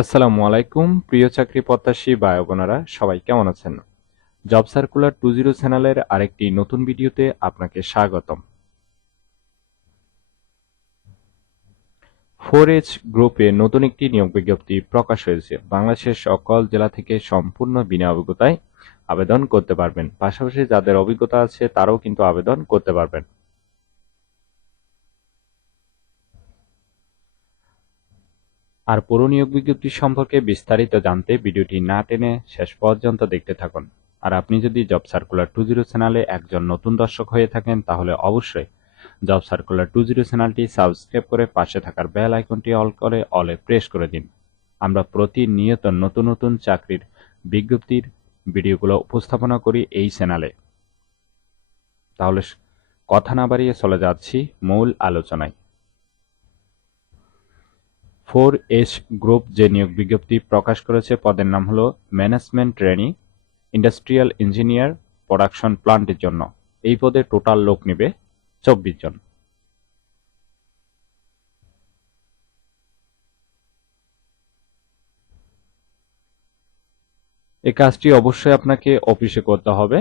আসসালামু আলাইকুম প্রিয় চাকরি প্রত্যাশী ভাই বোনেরা, সবাই কেমন আছেন? জব সার্কুলার 20 চ্যানেলের আরেকটি নতুন ভিডিওতে আপনাকে স্বাগতম। 4H গ্রুপে নতুন একটি নিয়োগ বিজ্ঞপ্তি প্রকাশ হয়েছে। বাংলাদেশের সকল জেলা থেকে সম্পূর্ণ বিনা অভিজ্ঞতায় আবেদন করতে পারবেন। পাশাপাশি যাদের অভিজ্ঞতা আছে তারাও কিন্তু আবেদন করতে পারবেন। আর পুরো নিয়োগ বিজ্ঞপ্তি সম্পর্কে বিস্তারিত জানতে ভিডিওটি না টেনে শেষ পর্যন্ত দেখতে থাকুন। আর আপনি যদি জব সার্কুলার 20 চ্যানেলে একজন নতুন দর্শক হয়ে থাকেন তাহলে অবশ্যই জব সার্কুলার 20 চ্যানেলটি সাবস্ক্রাইব করে পাশে থাকার বেল আইকনটি অল করে অলে প্রেস করে দিন। আমরা প্রতিনিয়ত নতুন নতুন চাকরির বিজ্ঞপ্তির ভিডিওগুলো উপস্থাপনা করি এই চ্যানেলে। তাহলে কথা না বাড়িয়ে চলে যাচ্ছি মূল আলোচনায়। 4H গ্রুপ যে নিয়োগ বিজ্ঞপ্তি প্রকাশ করেছে পদের নাম হলো management trainee industrial engineer production প্লান্টের জন্য। এই পদে টোটাল লোক নেবে 24 জন। এই কাজটি অবশ্যই আপনাকে অফিসে করতে হবে।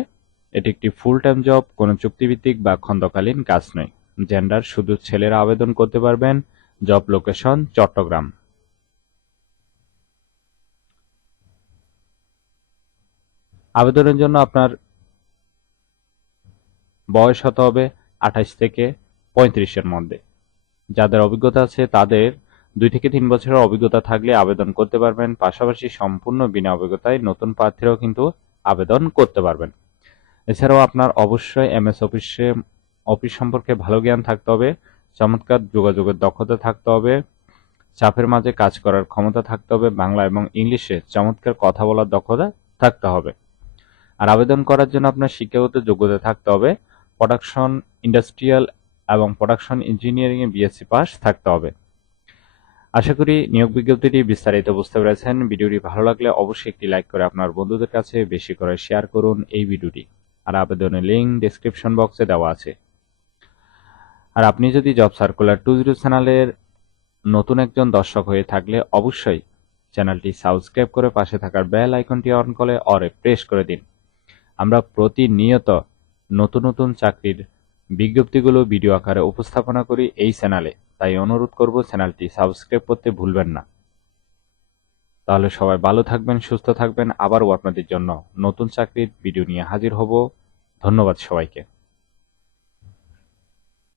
এটি একটি ফুল টাইম জব, কোনো চুক্তিভিত্তিক বা খণ্ডকালীন কাজ নয়। জেন্ডার শুধু ছেলেরা আবেদন করতে পারবেন। Job location Chattogram. আবেদনের জন্য আপনার বয়স হতে হবে 28 থেকে 35-এর মধ্যে। যাদের অভিজ্ঞতা আছে তাদের 2 থেকে 3 বছরের অভিজ্ঞতা থাকলে আবেদন করতে পারবেন। পাশাপাশি সম্পূর্ণ বিনা অভিজ্ঞতায় নতুন প্রার্থীরাও কিন্তু আবেদন করতে পারবেন। এছাড়াও আপনার অবশ্যই এমএস অফিস সম্পর্কে ভালো জ্ঞান থাকতে হবে, চমৎকার যোগাযোগের দক্ষতা থাকতে হবে, চাপের মাঝে কাজ করার ক্ষমতা থাকতে হবে, বাংলা এবং ইংলিশে চমৎকার কথা বলার দক্ষতা থাকতে হবে। আর আবেদন করার জন্য আপনার শিক্ষাগত যোগ্যতা থাকতে হবে প্রোডাকশন ইন্ডাস্ট্রিয়াল এবং প্রোডাকশন ইঞ্জিনিয়ারিং এ বিএসসি পাস থাকতে হবে। আশা করি নিয়োগ বিজ্ঞপ্তিটি বিস্তারিত বুঝতে পেরেছেন। ভিডিওটি ভালো লাগলে অবশ্যই একটি লাইক করে আপনার বন্ধুদের কাছে বেশি করে শেয়ার করুন এই ভিডিওটি। আর আবেদনের লিঙ্ক ডেসক্রিপশন বক্সে দেওয়া আছে। আর আপনি যদি জব সার্কুলার 20 চ্যানেলের নতুন একজন দর্শক হয়ে থাকলে অবশ্যই চ্যানেলটি সাবস্ক্রাইব করে পাশে থাকার বেল আইকনটি অন করে অরে প্রেস করে দিন। আমরা প্রতিনিয়ত নতুন নতুন চাকরির বিজ্ঞপ্তিগুলো ভিডিও আকারে উপস্থাপনা করি এই চ্যানেলে, তাই অনুরোধ করব চ্যানেলটি সাবস্ক্রাইব করতে ভুলবেন না। তাহলে সবাই ভালো থাকবেন, সুস্থ থাকবেন। আবারও আপনাদের জন্য নতুন চাকরির ভিডিও নিয়ে হাজির হব। ধন্যবাদ সবাইকে।